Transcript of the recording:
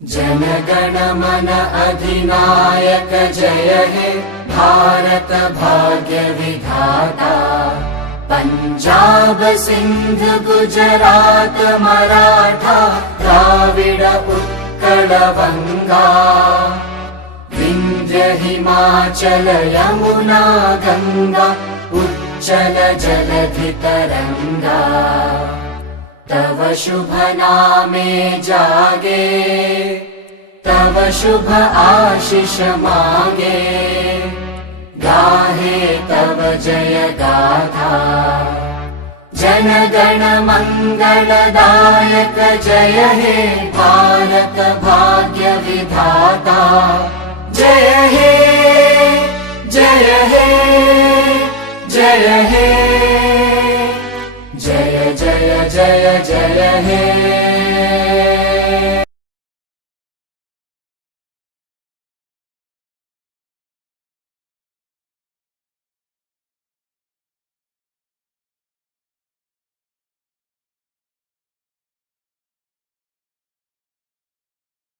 जनगण मन अधिनायक जय हे भारत भाग्य विधाता। पंजाब सिंध गुजरात मराठा द्राविड उत्कल बंगा। विंध्य हिमाचल यमुना गंगा उच्चल जलधि तरंगा। तव शुभ नामे जागे तव शुभ आशीष मांगे। गाहे तव जय गाथा जनगण मंगलदायक जय हे भारत भाग्य विधाता। जय हे जय हे जय हे जय जय जय जय हे।